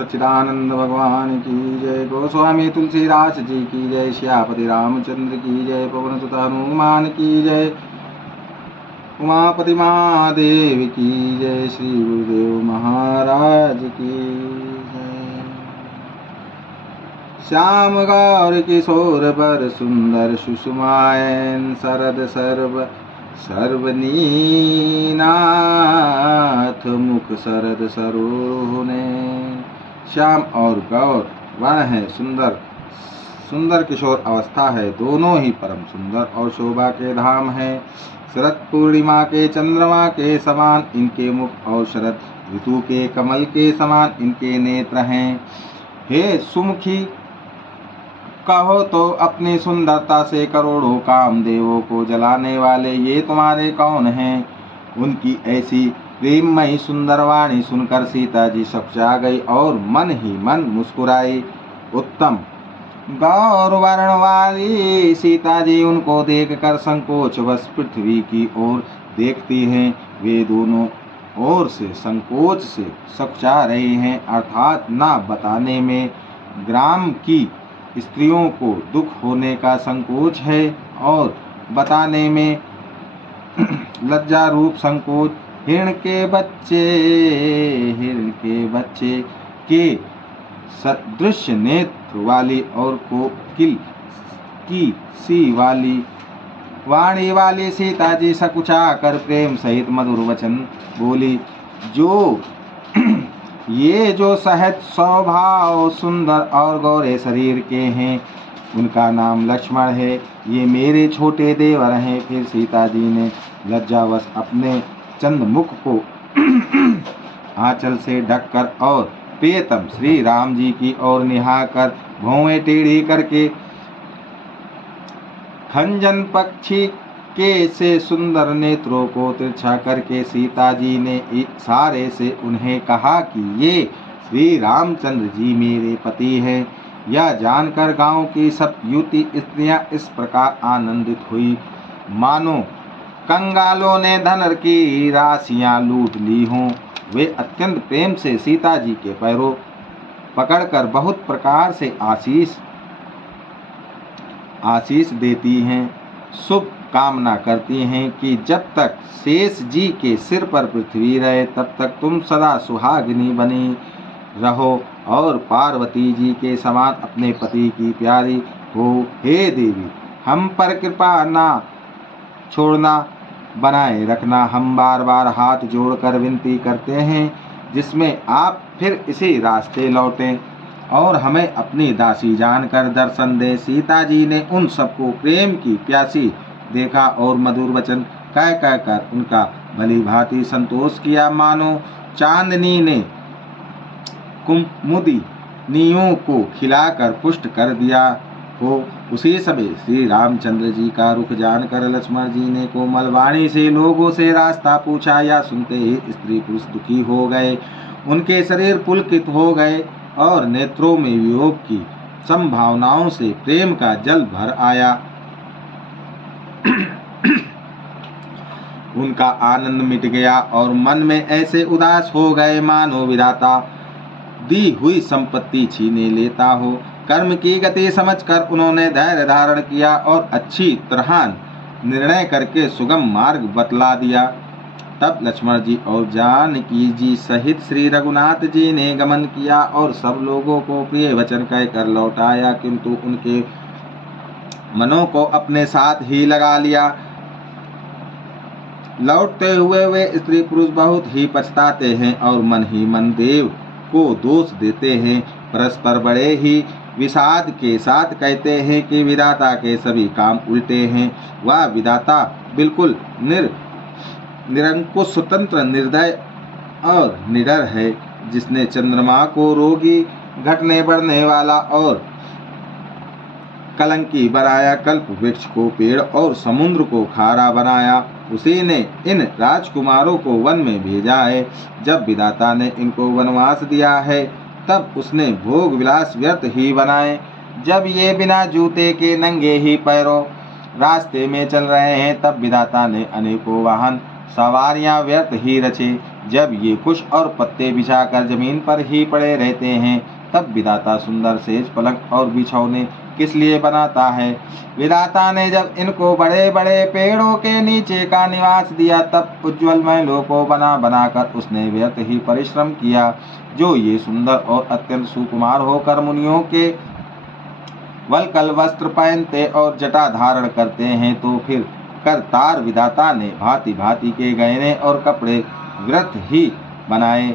सच्चिदानंद भगवान की जय। गोस्वामी तुलसीदास जी की जय। श्यापति रामचंद्र की जय। पवन सुत हनुमान की जय। उमापति महादेव की जय। श्री गुरुदेव महाराज की जय। श्याम गौर किशोर बर सुंदर सुषमायन शरद सर्वनीनाथ मुख शरद सरोहने। श्याम और गौर वर्ण है, सुंदर किशोर अवस्था है, दोनों ही परम सुंदर और शोभा के धाम है। शरद पूर्णिमा के चंद्रमा के समान इनके मुख और शरद ऋतु के कमल के समान इनके नेत्र हैं। हे सुमुखी, कहो तो अपनी सुंदरता से करोड़ों कामदेवों को जलाने वाले ये तुम्हारे कौन हैं? उनकी ऐसी प्रेममयी सुंदर वाणी सुनकर सीता जी सकचा गई और मन ही मन मुस्कुराई। उत्तम गौर वर्ण वाली सीता जी उनको देखकर संकोचवश पृथ्वी की ओर देखती हैं। वे दोनों ओर से संकोच से सकचा रही हैं, अर्थात ना बताने में ग्राम की स्त्रियों को दुख होने का संकोच है और बताने में लज्जा रूप संकोच। हिरण के बच्चे के सदृश नेत्र वाली और कोकिल की सी वाली वाणी वाली सीता जी सकुचा कर प्रेम सहित मधुर वचन बोली। ये जो सहज स्वभाव सुंदर और गौरे शरीर के हैं, उनका नाम लक्ष्मण है। ये मेरे छोटे देवर हैं। फिर सीता जी ने लज्जावश अपने चंद मुख को आंचल से ढककर और प्रियतम श्री राम जी की ओर निहारकर भौवें टेढ़ी करके खंजन पक्षी के से सुंदर नेत्रों को तिरछा करके सीता जी ने इशारे से उन्हें कहा कि ये श्री रामचंद्र जी मेरे पति हैं। यह जानकर गांव की सब युवती स्त्रियां इस प्रकार आनंदित हुई मानो कंगालों ने धन की राशियां लूट ली हों। वे अत्यंत प्रेम से सीता जी के पैरों पकड़कर बहुत प्रकार से आशीष देती हैं, शुभ कामना करती हैं कि जब तक शेष जी के सिर पर पृथ्वी रहे तब तक तुम सदा सुहागिनी बनी रहो और पार्वती जी के समान अपने पति की प्यारी हो। हे देवी, हम पर कृपा ना छोड़ना, बनाए रखना। हम बार बार हाथ जोड़कर विनती करते हैं जिसमें आप फिर इसी रास्ते लौटें और हमें अपनी दासी जानकर दर्शन दें। सीता जी ने उन सबको प्रेम की प्यासी देखा और मधुर वचन कह कर उनका भली भांति संतोष किया, मानो चांदनी ने कुमुदिनियों को खिलाकर पुष्ट कर दिया हो। उसी समय श्री रामचंद्र जी का रुख जानकर लक्ष्मण जी ने कोमल वाणी से लोगों से रास्ता पूछा। या सुनते ही स्त्री पुरुष दुखी हो गए, उनके शरीर पुलकित हो गए और नेत्रों में वियोग की संभावनाओं से प्रेम का जल भर आया। उनका आनंद मिट गया और मन में ऐसे उदास हो गए मानो विधाता दी हुई संपत्ति छीने लेता हो। कर्म की गति समझकर उन्होंने धैर्य धारण किया और अच्छी तरह निर्णय करके सुगम मार्ग बतला दिया। तब लक्ष्मण जी और जानकी जी सहित श्री रघुनाथ जी ने गमन किया और सब लोगों को प्रिय वचन कहकर लौटाया, किंतु उनके मनों को अपने साथ ही लगा लिया। लौटते हुए वे स्त्री पुरुष बहुत ही पछताते हैं और मन ही मन देव को दोष देते हैं। परस्पर बड़े ही विषाद के साथ कहते हैं कि विधाता के सभी काम उल्टे हैं। वह विधाता बिल्कुल निरंकुश, स्वतंत्र, निर्दय और निडर है, जिसने चंद्रमा को रोगी, घटने बढ़ने वाला और कलंकी बनाया, कल्प वृक्ष को पेड़ और समुद्र को खारा बनाया। उसी ने इन राजकुमारों को वन में भेजा है। जब विधाता ने इनको वनवास दिया है तब उसने भोग विलास व्यर्थ ही बनाए। जब ये बिना जूते के नंगे ही पैरों रास्ते में चल रहे हैं तब विधाता ने अनेकों वाहन सवारियां व्यर्थ ही रचे। जब ये कुश और पत्ते बिछाकर जमीन पर ही पड़े रहते हैं, तब विधाता सुंदर सेज पलंग और बिछौने किस लिए बनाता है? विधाता ने जब इनको बड़े बड़े पेड़ों के नीचे का निवास दिया, तब उज्ज्वल महलों को बना बनाकर उसने व्यर्थ ही परिश्रम किया। जो ये सुंदर और अत्यंत सुकुमार होकर मुनियों के वलकल वस्त्र पहनते और जटा धारण करते हैं, तो फिर करतार विधाता ने भांति भांति के गहने और कपड़े व्यर्थ ही बनाए।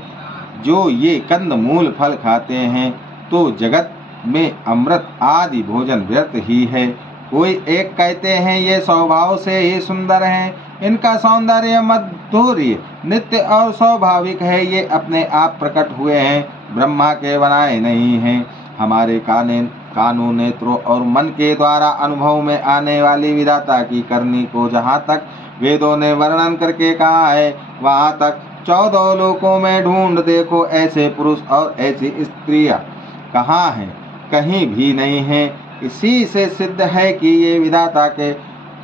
जो ये कंद मूल फल खाते हैं, तो जगत में अमृत आदि भोजन व्यर्थ ही है। कोई एक कहते हैं ये स्वभाव से ही सुंदर हैं, इनका सौंदर्य माधुर्य नित्य और स्वाभाविक है, ये अपने आप प्रकट हुए हैं, ब्रह्मा के बनाए नहीं हैं। हमारे कानों नेत्रों और मन के द्वारा अनुभव में आने वाली विधाता की करनी को जहाँ तक वेदों ने वर्णन करके कहा है, वहाँ तक 14 लोकों में ढूंढ देखो, ऐसे पुरुष और ऐसी स्त्रियां कहाँ हैं? कहीं भी नहीं है। इसी से सिद्ध है कि ये विधाता के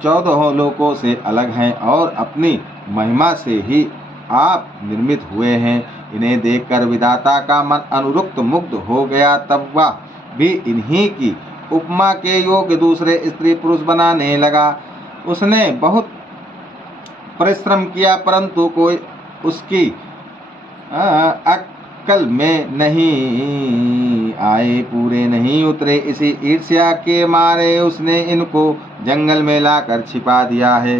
14 लोकों से अलग हैं और अपनी महिमा से ही आप निर्मित हुए हैं। इन्हें देखकर विधाता का मन अनुरुक्त मुग्ध हो गया, तब वह भी इन्हीं की उपमा के योग्य दूसरे स्त्री पुरुष बनाने लगा। उसने बहुत परिश्रम किया, परंतु कोई उसकी अक्ल में नहीं आए, पूरे नहीं उतरे। इसी ईर्ष्या के मारे उसने इनको जंगल में लाकर छिपा दिया है।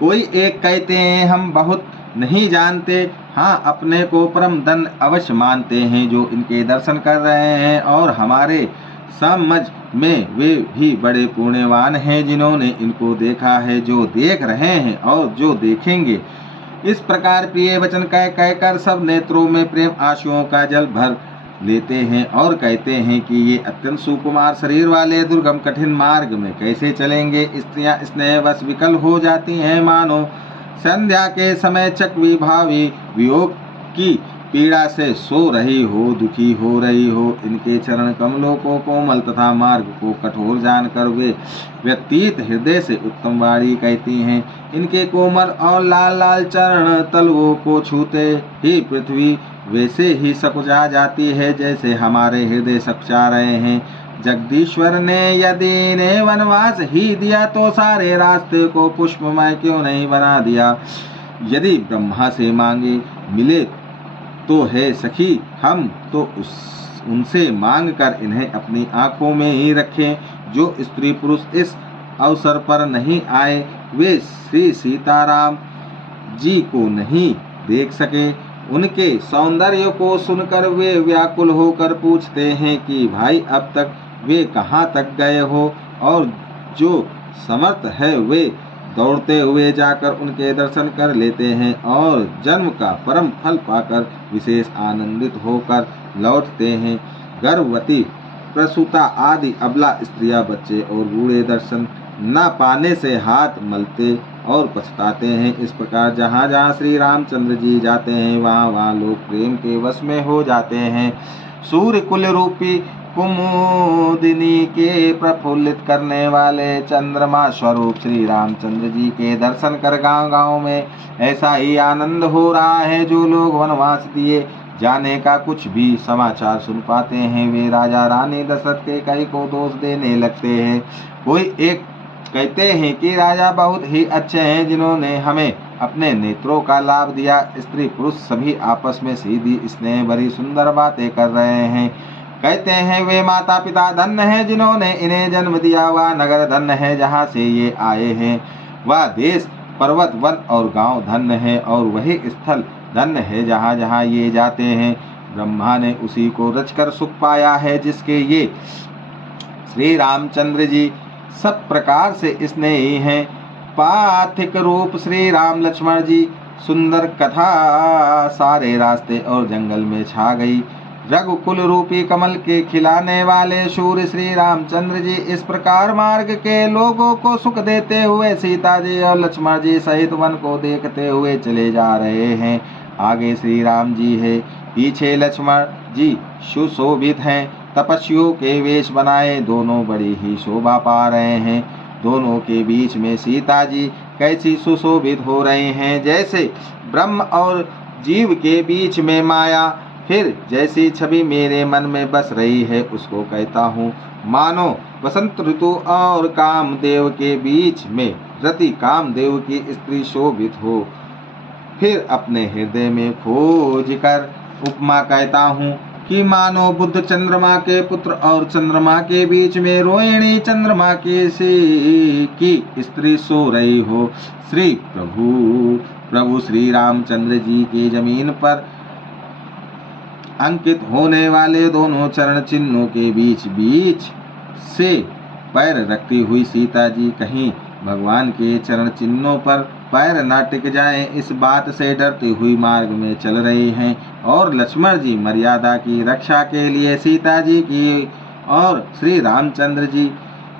कोई एक कहते हैं हम बहुत नहीं जानते, हाँ अपने को परम धन अवश्य मानते हैं जो इनके दर्शन कर रहे हैं, और हमारे समझ में वे भी बड़े पुण्यवान हैं जिन्होंने इनको देखा है, जो देख रहे हैं और जो देखेंगे। इस प्रकार प्रिय वचन कह कहकर सब नेत्रों में प्रेम आंसुओं का जल भर लेते हैं और कहते हैं कि ये अत्यंत सुकुमार शरीर वाले दुर्गम कठिन मार्ग में कैसे चलेंगे। स्त्रियां स्नेहवश विकल हो जाती हैं, मानो संध्या के समय चकवी भावी वियोग की पीड़ा से सो रही हो, दुखी हो रही हो। इनके चरण कमलों को कोमल तथा मार्ग को कठोर जानकर वे व्यतीत हृदय से उत्तम वाणी कहती हैं। इनके कोमल और लाल लाल चरण तलवों को छूते ही पृथ्वी वैसे ही सकुचा जाती है जैसे हमारे हृदय सकुचा रहे हैं। जगदीश्वर ने यदि इन्हें वनवास ही दिया, तो सारे रास्ते को पुष्पमय क्यों नहीं बना दिया? यदि ब्रह्मा से मांगे मिले तो है सखी, हम तो उनसे मांग कर इन्हें अपनी आंखों में ही रखें। जो स्त्री पुरुष इस अवसर पर नहीं आए, वे श्री सीताराम जी को नहीं देख सके। उनके सौंदर्य को सुनकर वे व्याकुल होकर पूछते हैं कि भाई अब तक वे कहाँ तक गए हो? और जो समर्थ है वे दौड़ते हुए जाकर उनके दर्शन कर लेते हैं और जन्म का परम फल पाकर विशेष आनंदित होकर लौटते हैं। गर्भवती, प्रसूता आदि अबला स्त्रियां, बच्चे और बूढ़े दर्शन न पाने से हाथ मलते और पछताते हैं। इस प्रकार जहाँ जहाँ श्री रामचंद्र जी जाते हैं, वहाँ वहाँ लोग प्रेम के वश में हो जाते हैं। सूर्य कुल रूपी कुमुदिनी के प्रफुल्लित करने वाले चंद्रमा स्वरूप श्री रामचंद्र जी के दर्शन कर गांव गांव में ऐसा ही आनंद हो रहा है। जो लोग वनवास दिए जाने का कुछ भी समाचार सुन पाते हैं, वे राजा रानी दशरथ के कई को दोष देने लगते हैं। कोई एक कहते हैं कि राजा बहुत ही अच्छे हैं जिन्होंने हमें अपने नेत्रों का लाभ दिया। स्त्री पुरुष सभी आपस में सीधी स्नेह भरी सुंदर बातें कर रहे हैं। कहते हैं वे माता पिता धन्य हैं जिन्होंने इन्हें जन्म दिया। वह नगर धन्य है जहाँ से ये आए हैं। वह देश, पर्वत, वन और गांव धन्य है, और वही स्थल धन्य है जहाँ जहाँ ये जाते हैं। ब्रह्मा ने उसी को रचकर सुख पाया है जिसके ये श्री रामचंद्र जी सब प्रकार से स्नेही हैं। पाथिक रूप श्री राम लक्ष्मण जी सुंदर कथा सारे रास्ते और जंगल में छा गई। रघुकुल रूपी कमल के खिलाने वाले सूर्य श्री रामचंद्र जी इस प्रकार मार्ग के लोगों को सुख देते हुए सीता जी और लक्ष्मण जी सहित वन को देखते हुए चले जा रहे हैं। आगे श्री राम जी है, पीछे लक्ष्मण जी सुशोभित हैं, तपस्वियों के वेश बनाए दोनों बड़ी ही शोभा पा रहे हैं। दोनों के बीच में सीता जी कैसी सुशोभित हो रहे हैं, जैसे ब्रह्म और जीव के बीच में माया। फिर जैसी छवि मेरे मन में बस रही है उसको कहता हूँ। मानो वसंत ऋतु और कामदेव के बीच में रति कामदेव की स्त्री शोभित हो। फिर अपने हृदय में खोज कर उपमा कहता हूँ कि मानो बुद्ध चंद्रमा के पुत्र और चंद्रमा के बीच में रोहिणी चंद्रमा के से की स्त्री सो रही हो। श्री प्रभु श्री रामचंद्र जी की जमीन पर अंकित होने वाले दोनों चरण चिन्हों के बीच बीच से पैर रखती हुई सीता जी कहीं भगवान के चरण चिन्हों पर पैर न टिक जाए इस बात से डरती हुई मार्ग में चल रही हैं। और लक्ष्मण जी मर्यादा की रक्षा के लिए सीता जी की और श्री रामचंद्र जी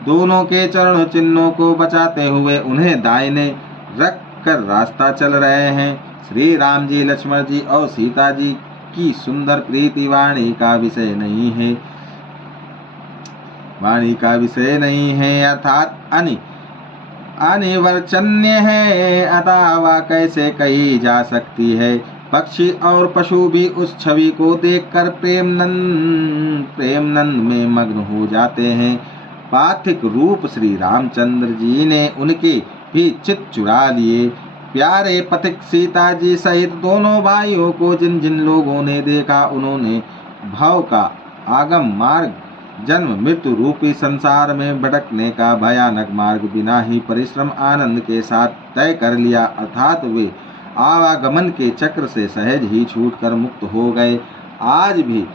दोनों के चरण चिन्हों को बचाते हुए उन्हें दाहिने रख कर रास्ता चल रहे हैं। श्री राम जी लक्ष्मण जी और सीता जी की सुंदर प्रीति वाणी का विषय नहीं है, वाणी का विषय नहीं है, अर्थात अनिवर्चन्य है, अतः वह कैसे कही जा सकती है। पक्षी और पशु भी उस छवि को देखकर प्रेमनंद में मग्न हो जाते हैं। पार्थिक रूप श्री रामचंद्र जी ने उनके भी चित्त चुरा लिए। प्यारे पथिक सीता जी सहित दोनों भाइयों को जिन जिन लोगों ने देखा उन्होंने भव का आगम मार्ग जन्म मृत्यु रूपी संसार में भटकने का भयानक मार्ग बिना ही परिश्रम आनंद के साथ तय कर लिया, अर्थात वे आवागमन के चक्र से सहज ही छूटकर मुक्त हो गए। आज भी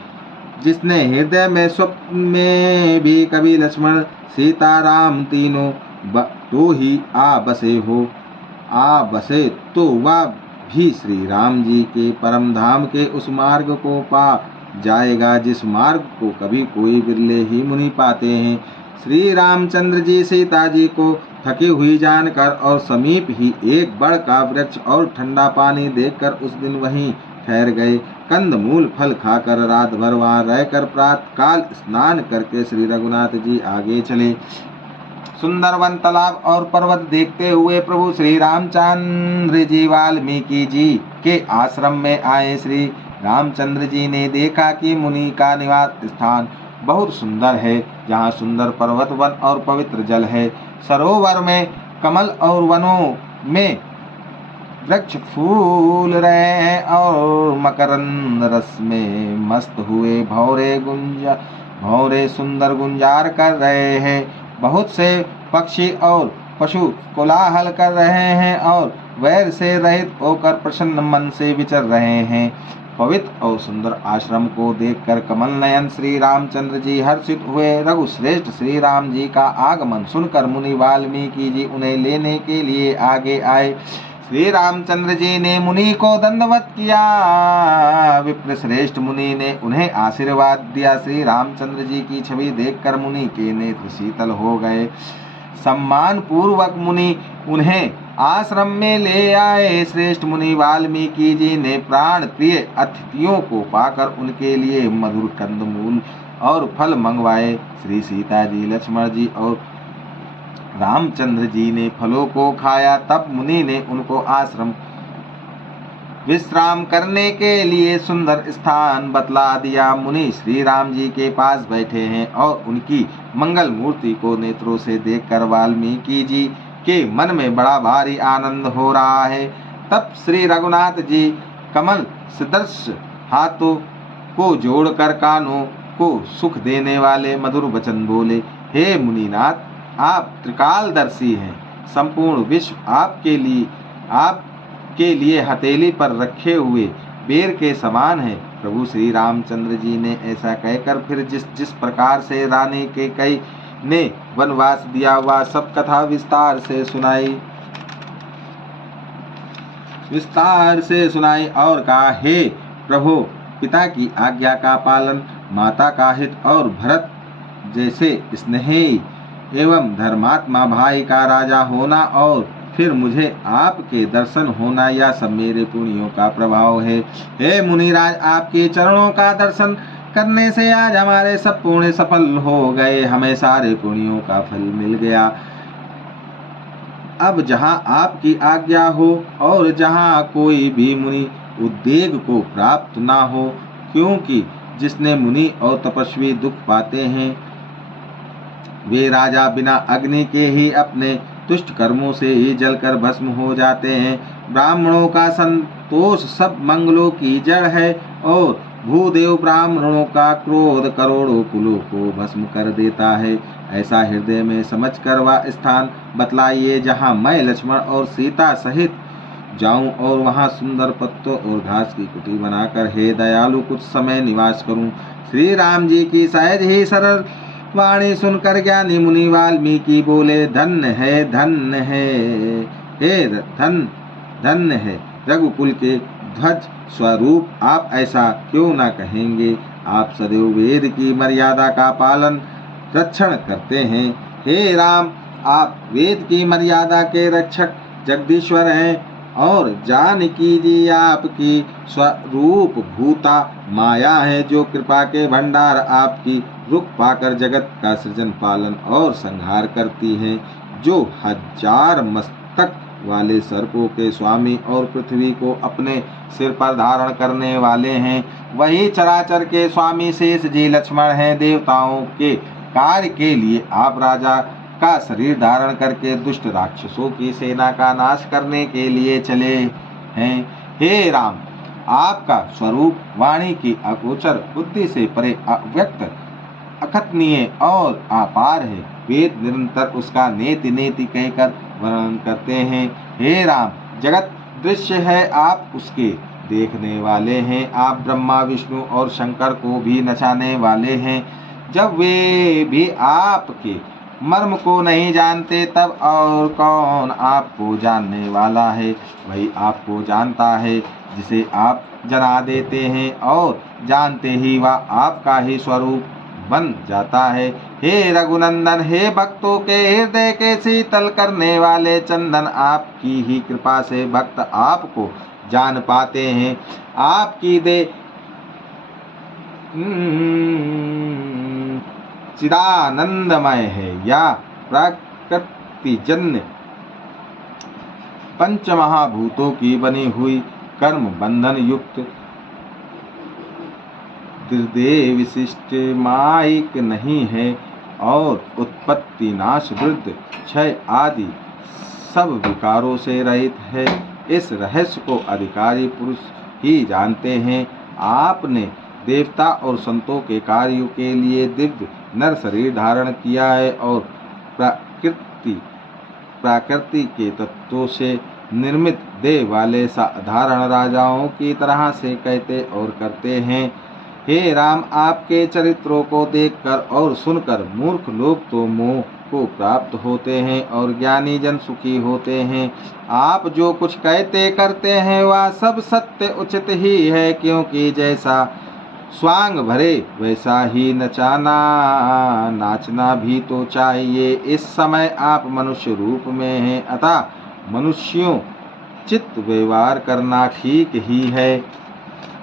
जिसने हृदय में स्वप्न में भी कभी लक्ष्मण सीता राम तीनों तो ही आ बसे तो वह भी श्री राम जी के परम धाम के उस मार्ग को पा जाएगा जिस मार्ग को कभी कोई बिरले ही मुनि पाते हैं। श्री रामचंद्र जी सीता जी को थकी हुई जानकर और समीप ही एक बड़ का वृक्ष और ठंडा पानी देखकर उस दिन वहीं ठहर गए। कंद मूल फल खाकर रात भर वहाँ रहकर प्रातः काल स्नान करके श्री रघुनाथ जी आगे चले। सुंदर वन तालाब और पर्वत देखते हुए प्रभु श्री रामचंद्र जी वाल्मीकि जी के आश्रम में आए। श्री रामचंद्र जी ने देखा कि मुनि का निवास स्थान बहुत सुंदर है, जहाँ सुंदर पर्वत वन और पवित्र जल है। सरोवर में कमल और वनों में वृक्ष फूल रहे हैं और मकरंद रस में मस्त हुए भौरे सुंदर गुंजार कर रहे हैं। बहुत से पक्षी और पशु कोलाहल कर रहे हैं और वैर से रहित होकर प्रसन्न मन से विचर रहे हैं। पवित्र और सुंदर आश्रम को देखकर कमल नयन श्री रामचंद्र जी हर्षित हुए। रघुश्रेष्ठ श्री राम जी का आगमन सुनकर मुनि वाल्मीकि जी उन्हें लेने के लिए आगे आए। श्री रामचंद्र जी ने मुनि को दंडवत किया। विप्र श्रेष्ठ मुनि ने उन्हें आशीर्वाद दिया। श्री रामचंद्र जी की छवि देखकर मुनि के नेत्र शीतल हो गए। सम्मान पूर्वक मुनि उन्हें आश्रम में ले आए। श्रेष्ठ मुनि वाल्मीकि जी ने प्राण प्रिय अतिथियों को पाकर उनके लिए मधुर कंदमूल और फल मंगवाए। श्री सीता जी लक्ष्मण जी और रामचंद्र जी ने फलों को खाया। तब मुनि ने उनको आश्रम विश्राम करने के लिए सुंदर स्थान बतला दिया। मुनि श्री राम जी के पास बैठे हैं और उनकी मंगल मूर्ति को नेत्रों से देखकर वाल्मीकि जी के मन में बड़ा भारी आनंद हो रहा है। तब श्री रघुनाथ जी कमल सदृश हाथों को जोड़कर कानों को सुख देने वाले मधुर वचन बोले। हे मुनिनाथ, आप त्रिकालदर्शी हैं। संपूर्ण विश्व आपके लिए हथेली पर रखे हुए बेर के समान है। प्रभु श्री रामचंद्र जी ने ऐसा कहकर फिर जिस प्रकार से रानी के कई ने वनवास दिया वह सब कथा विस्तार से सुनाई और कहा, हे प्रभु, पिता की आज्ञा का पालन, माता का हित और भरत जैसे स्नेही एवं धर्मात्मा भाई का राजा होना और फिर मुझे आपके दर्शन होना, यह सब मेरे पुण्यों का प्रभाव है। हे मुनिराज, आपके चरणों का दर्शन करने से आज हमारे सब पुण्य सफल हो गए, हमें सारे पुण्यों का फल मिल गया। अब जहाँ आपकी आज्ञा हो और जहाँ कोई भी मुनि उद्वेग को प्राप्त ना हो, क्योंकि जिसने मुनि और तपस्वी दुख पाते हैं वे राजा बिना अग्नि के ही अपने दुष्ट कर्मों से ही जलकर भस्म हो जाते हैं। ब्राह्मणों का संतोष सब मंगलों की जड़ है और भूदेव ब्राह्मणों का क्रोध करोड़ों कुलों को भस्म कर देता है। ऐसा हृदय में समझकर वह स्थान बतलाइए जहाँ मैं लक्ष्मण और सीता सहित जाऊं और वहां सुंदर पत्तों और घास की कुटी बनाकर हे दयालु कुछ समय निवास करूं। श्री राम जी की सहज ही सरल वाणी सुनकर ज्ञानी मुनि वाल्मीकि बोले, धन्य है धन्य है हे धन्य है रघुकुल के ध्वज स्वरूप, आप ऐसा क्यों ना कहेंगे। आप सदैव वेद की मर्यादा का पालन रक्षण करते हैं। हे राम, आप वेद की मर्यादा के रक्षक जगदीश्वर हैं और जानकी जी आपकी स्वरूप भूता माया है, जो कृपा के भंडार आपकी रुक पाकर जगत का सृजन पालन और संहार करती हैं, जो हजार मस्तक वाले सर्पों के स्वामी और पृथ्वी को अपने सिर पर धारण करने वाले हैं। वही चराचर के स्वामी शेष जी लक्ष्मण हैं। देवताओं के कार्य के लिए आप राजा का शरीर धारण करके दुष्ट राक्षसों की सेना का नाश करने के लिए चले हैं। हे राम, आपका स्वरूप वाणी की अगोचर बुद्धि से परे अव्यक्त अकथनीय और अपार है। वेद निरंतर उसका नेति नेति कहकर वर्णन करते हैं। हे राम, जगत दृश्य है, आप उसके देखने वाले हैं। आप ब्रह्मा विष्णु और शंकर को भी नचाने वाले हैं। जब वे भी आपके मर्म को नहीं जानते तब और कौन आपको जानने वाला है। वही आपको जानता है जिसे आप जना देते हैं और जानते ही वह आपका ही स्वरूप बन जाता है। हे रघुनंदन, हे भक्तों के हृदय के शीतल करने वाले चंदन, आपकी ही कृपा से भक्त आपको जान पाते हैं। आपकी दे चिदानंदमय है या प्रकृतिजन्य पंचमहाभूतों की बनी हुई कर्म बंधन युक्त हृदय विशिष्ट माइक नहीं है और उत्पत्ति नाश वृद्धि क्षय आदि सब विकारों से रहित है। इस रहस्य को अधिकारी पुरुष ही जानते हैं। आपने देवता और संतों के कार्यों के लिए दिव्य नर शरीर धारण किया है और प्रकृति के तत्वों से निर्मित देह वाले साधारण राजाओं की तरह से कहते और करते हैं। हे राम, आपके चरित्रों को देखकर और सुनकर मूर्ख लोग तो मोह को प्राप्त होते हैं और ज्ञानी जन सुखी होते हैं। आप जो कुछ कहते करते हैं वह सब सत्य उचित ही है, क्योंकि जैसा स्वांग भरे वैसा ही नाचना भी तो चाहिए। इस समय आप मनुष्य रूप में हैं, अतः मनुष्यों चित्त व्यवहार करना ठीक ही है।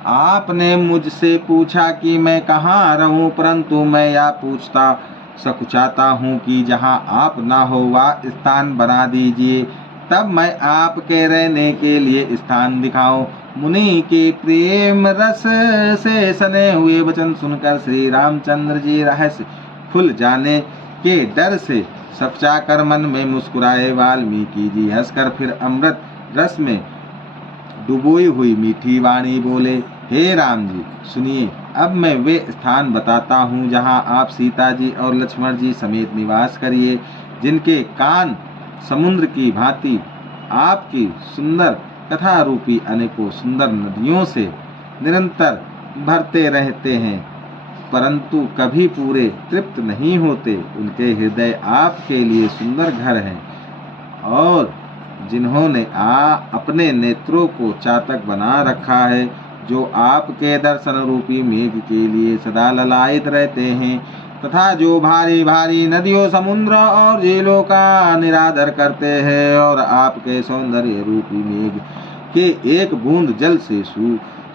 आपने मुझसे पूछा कि मैं कहाँ रहूं, परंतु मैं यह पूछता सकुचाता हूँ कि जहाँ आप ना हो वह स्थान बना दीजिए, तब मैं आपके रहने के लिए स्थान दिखाऊं। मुनि के प्रेम रस से सने हुए वचन सुनकर श्री रामचंद्र जी रहस्य खुल जाने के डर से सकुचाकर मन में मुस्कुराए। वाल्मीकि जी हंसकर फिर अमृत रस में डुबोई हुई मीठी वाणी बोले, हे राम जी सुनिए, अब मैं वे स्थान बताता हूँ जहाँ आप सीता जी और लक्ष्मण जी समेत निवास करिए, जिनके कान समुद्र की भांति आपकी सुंदर कथा रूपी अनेकों सुंदर नदियों से निरंतर भरते रहते हैं, परंतु कभी पूरे तृप्त नहीं होते। उनके हृदय आपके लिए सुंदर घर हैं और जिन्होंने अपने नेत्रों को चातक बना रखा है, जो आपके दर्शन रूपी मेघ के लिए सदा ललायित रहते हैं, तथा जो भारी भारी नदियों समुद्र और झीलों का निरादर करते हैं और आपके सौंदर्य रूपी मेघ के एक बूंद जल से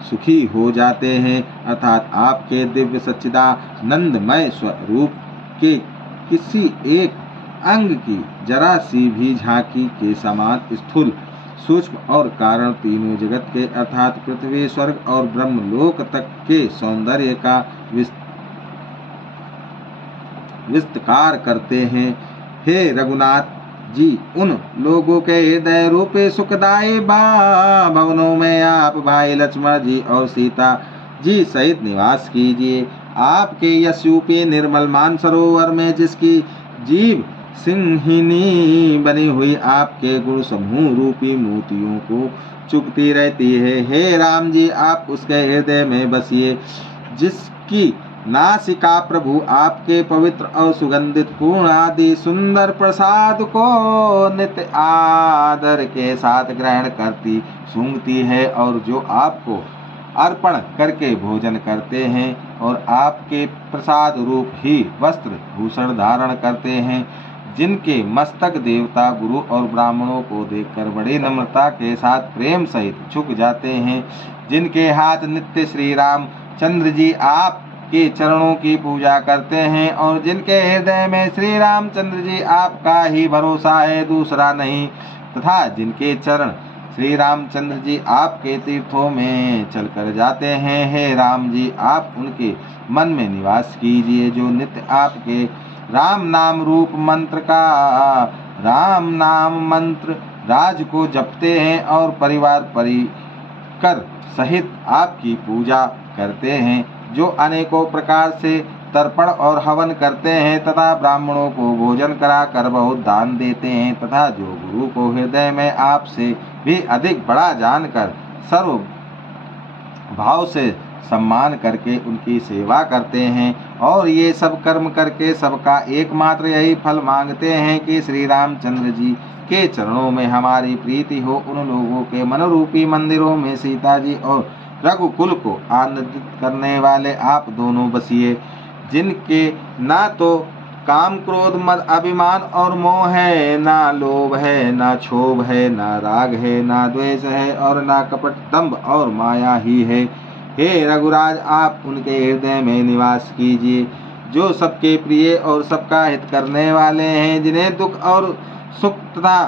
सुखी हो जाते हैं, अर्थात आपके दिव्य सच्चिदानंदमय स्वरूप के किसी एक अंग की जरा सी भी झांकी के समान स्थूल सूक्ष्म और कारण तीनों जगत के अर्थात पृथ्वी स्वर्ग और ब्रह्मलोक तक के सौंदर्य का विस्तार करते हैं। हे रघुनाथ जी, उन लोगों के हृदय रूपे सुखदायी भवनों में आप भाई लक्ष्मण जी और सीता जी सहित निवास कीजिए। आपके यशरूपी निर्मल मानसरोवर में जिसकी जीव सिंहिनी बनी हुई आपके गुण समूह रूपी मोतियों को चुभती रहती है। हे राम जी, आप उसके हृदय में बसिए जिसकी नासिका प्रभु आपके पवित्र और सुगंधित पूर्ण आदि सुंदर प्रसाद को नित्य आदर के साथ ग्रहण करती सूंघती है, और जो आपको अर्पण करके भोजन करते हैं और आपके प्रसाद रूप ही वस्त्र भूषण धारण करते हैं, जिनके मस्तक देवता गुरु और ब्राह्मणों को देखकर बड़ी नम्रता के साथ प्रेम सहित झुक जाते हैं, जिनके हाथ नित्य श्री राम चंद्र जी आप के चरणों की पूजा करते हैं और जिनके हृदय में श्री रामचंद्र जी आपका ही भरोसा है, दूसरा नहीं, तथा जिनके चरण श्री रामचंद्र जी आपके तीर्थों में चलकर जाते हैं। हे राम जी, आप उनके मन में निवास कीजिए जो नित्य आपके राम नाम रूप मंत्र का राम नाम मंत्र राज को जपते हैं और परिवार परिकर सहित आपकी पूजा करते हैं, जो अनेकों प्रकार से तर्पण और हवन करते हैं तथा ब्राह्मणों को भोजन कराकर बहुत दान देते हैं, तथा जो गुरु को हृदय में आपसे भी अधिक बड़ा जानकर सर्व भाव से सम्मान करके उनकी सेवा करते हैं, और ये सब कर्म करके सबका एकमात्र यही फल मांगते हैं कि श्री रामचंद्र जी के चरणों में हमारी प्रीति हो। उन लोगों के मनरूपी मंदिरों में सीता जी और रघुकुल को आनंदित करने वाले आप दोनों बसिए, जिनके ना तो काम क्रोध मद अभिमान और मोह है, ना लोभ है, ना क्षोभ है, ना राग है, ना द्वेष है, और ना कपट दंभ और माया ही है। हे रघुराज, आप उनके हृदय में निवास कीजिए जो सबके प्रिय और सबका हित करने वाले हैं, जिन्हें दुख और सुख तथा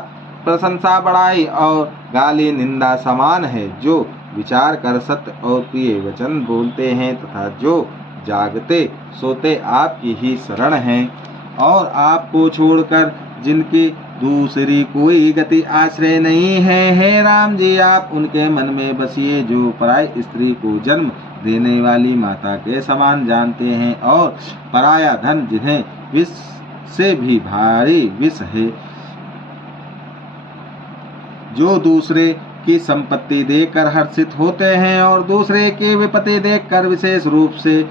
प्रशंसा बड़ाई और गाली निंदा समान है, जो विचार कर सत्य और प्रिय वचन बोलते हैं, तथा जो जागते सोते आपकी ही शरण हैं, और आपको छोड़कर जिनकी दूसरी कोई गति आश्रय नहीं है। हे राम जी, आप उनके मन में बसिए जो पराय स्त्री को जन्म देने वाली माता के समान जानते हैं, और पराया धन जिन्हें विष से भी भारी विष है, जो दूसरे की संपत्ति देखकर हर्षित होते हैं और दूसरे की विपत्ति देखकर विशेष रूप से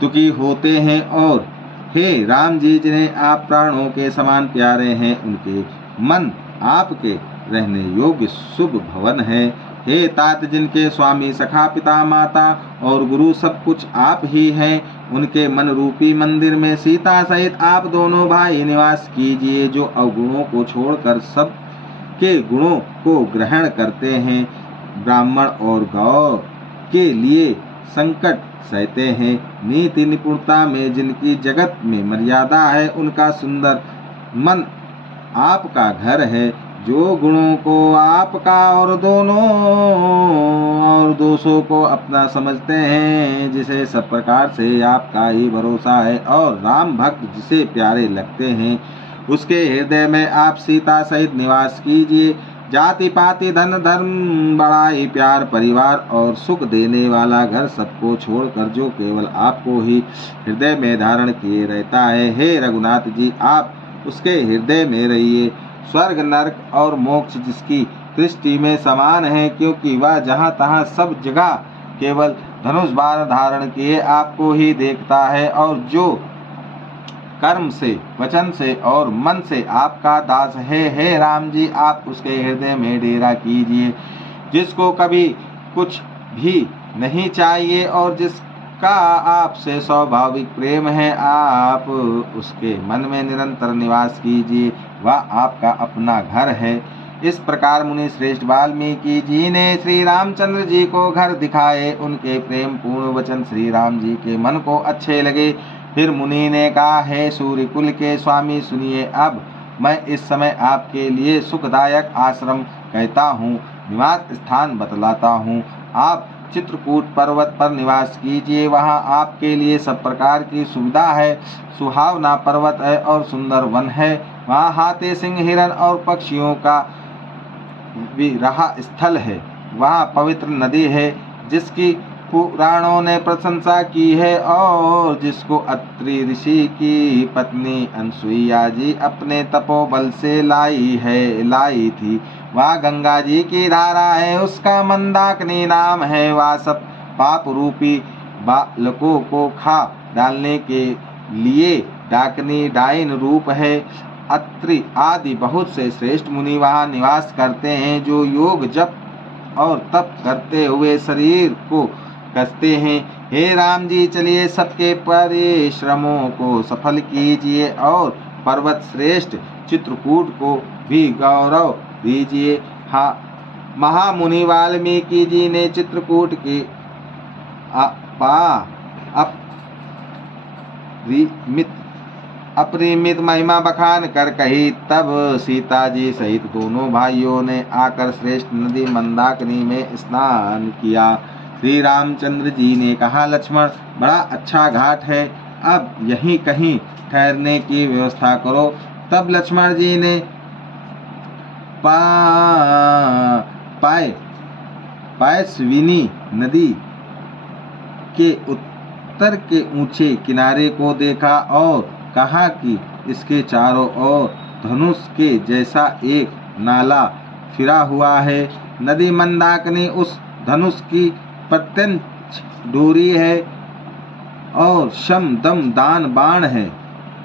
दुखी होते हैं। और हे राम जी, जिन्हें आप प्राणों के समान प्यारे हैं, उनके मन आपके रहने योग्य शुभ भवन है। हे तात, जिनके स्वामी सखा पिता माता और गुरु सब कुछ आप ही हैं, उनके मन रूपी मंदिर में सीता सहित आप दोनों भाई निवास कीजिए, जो अवगुणों को छोड़कर सब के गुणों को ग्रहण करते हैं, ब्राह्मण और गौ के लिए संकट सहते हैं, नीति निपुणता में जिनकी जगत में मर्यादा है, उनका सुंदर मन आपका घर है, जो गुणों को आपका और दोनों और दोषों को अपना समझते हैं, जिसे सब प्रकार से आपका ही भरोसा है, और राम भक्त जिसे प्यारे लगते हैं, उसके हृदय में आप सीता सहित निवास कीजिए। जाति पाति धन धर्म बड़ाई प्यार परिवार और सुख देने वाला घर सबको छोड़कर जो केवल आपको ही हृदय में धारण किए रहता है, हे रघुनाथ जी, आप उसके हृदय में रहिए। स्वर्ग नरक और मोक्ष जिसकी दृष्टि में समान है, क्योंकि वह जहाँ तहाँ सब जगह केवल धनुष बाण धारण किए आपको ही देखता है, और जो कर्म से वचन से और मन से आपका दास है, हे राम जी, आप उसके हृदय में डेरा कीजिए। जिसको कभी कुछ भी नहीं चाहिए और जिसका आपसे स्वाभाविक प्रेम है, आप उसके मन में निरंतर निवास कीजिए, वह आपका अपना घर है। इस प्रकार मुनि श्रेष्ठ वाल्मीकि जी ने श्री रामचंद्र जी को घर दिखाए। उनके प्रेम पूर्ण वचन श्री राम जी के मन को अच्छे लगे फिर मुनि ने कहा, हे सूर्य कुल के स्वामी सुनिए, अब मैं इस समय आपके लिए सुखदायक आश्रम कहता हूँ, निवास स्थान बतलाता हूँ। आप चित्रकूट पर्वत पर निवास कीजिए, वहाँ आपके लिए सब प्रकार की सुविधा है। सुहावना पर्वत है और सुंदर वन है। वहाँ हाथी, सिंह, हिरण और पक्षियों का विरहा स्थल है। वहाँ पवित्र नदी है जिसकी पुराणों ने प्रशंसा की है और जिसको अत्रि ऋषि की पत्नी अनसुईया जी अपने तपोबल से लाई थी। वहाँ गंगा जी की धारा है, उसका मंदाकिनी नाम है। वह सब पाप रूपी बालकों को खा डालने के लिए डाकिनी डाइन रूप है। अत्रि आदि बहुत से श्रेष्ठ मुनि वहाँ निवास करते हैं, जो योग जप और तप करते हुए शरीर को कसते हैं। हे राम जी, चलिए सबके परिश्रमों को सफल कीजिए और पर्वत श्रेष्ठ चित्रकूट को भी गौरव दीजिए। हाँ, महामुनि वाल्मीकि जी ने चित्रकूट की अपरिमित महिमा बखान कर कही। तब सीता जी सहित दोनों भाइयों ने आकर श्रेष्ठ नदी मंदाकिनी में स्नान किया। श्री रामचंद्र जी ने कहा, लक्ष्मण, बड़ा अच्छा घाट है, अब यहीं कहीं ठहरने की व्यवस्था करो। तब लक्ष्मण जी ने पायस्विनी नदी के उत्तर के ऊंचे किनारे को देखा और कहा कि इसके चारों ओर धनुष के जैसा एक नाला फिरा हुआ है। नदी मंदाकिनी उस धनुष की प्रत्यक्ष डोरी है और शम दम दान बाण है।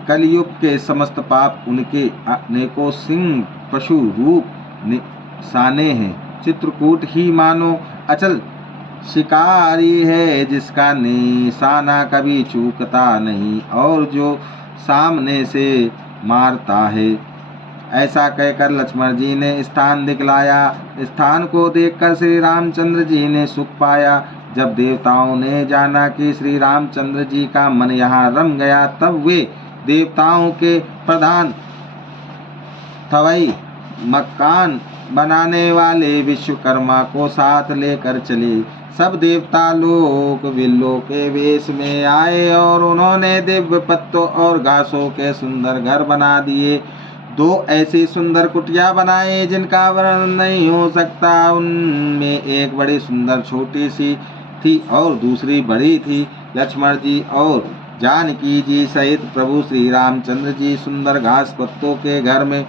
कलयुग के समस्त पाप उनके अनेकों सिंह पशु रूप निशाने हैं। चित्रकूट ही मानो अचल शिकारी है, जिसका निशाना कभी चूकता नहीं और जो सामने से मारता है। ऐसा कहकर लक्ष्मण जी ने स्थान दिखलाया। स्थान को देखकर श्री रामचंद्र जी ने सुख पाया। जब देवताओं ने जाना कि श्री रामचंद्र जी का मन यहाँ रम गया, तब वे देवताओं के प्रधान थवई मकान बनाने वाले विश्वकर्मा को साथ लेकर चले। सब देवता लोग विल्लों के वेश में आए और उन्होंने दिव्य पत्तों और घासों के सुंदर घर बना दिए। दो ऐसी सुंदर कुटिया बनाई जिनका वर्णन नहीं हो सकता। उनमें एक बड़ी सुंदर छोटी सी थी और दूसरी बड़ी थी। लक्ष्मण जी और जानकी जी सहित प्रभु श्री रामचंद्र जी सुंदर घास पत्तों के घर में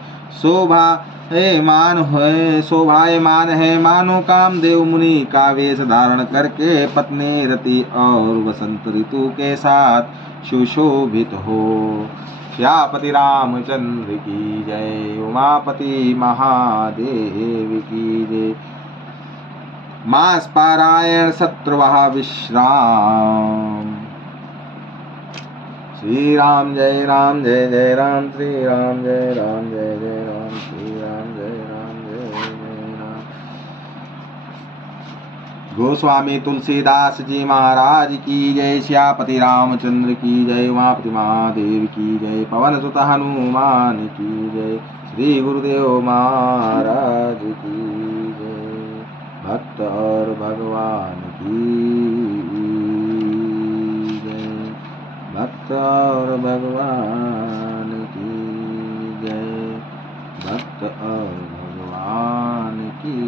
शोभायमान है। मानो कामदेव मुनि का वेश धारण करके पत्नी रति और वसंत ऋतु के साथ सुशोभित हो। श्यापति रामचंद्र की जय। उमापति महादेव की जय। मास पारायण सत्रवः विश्राम। श्री राम जय राम जय जय राम, श्री राम जय राम जय जय राम, श्री राम जय राम जय जय राम। गोस्वामी तुलसीदास जी महाराज की जय। श्यापति रामचंद्र की जय। उमापति महादेव की जय। पवन सुत हनुमान की जय। श्री गुरुदेव महाराज की जय। भक्त और भगवान की जय। भक्त और भगवान की जय। भक्त और भगवान की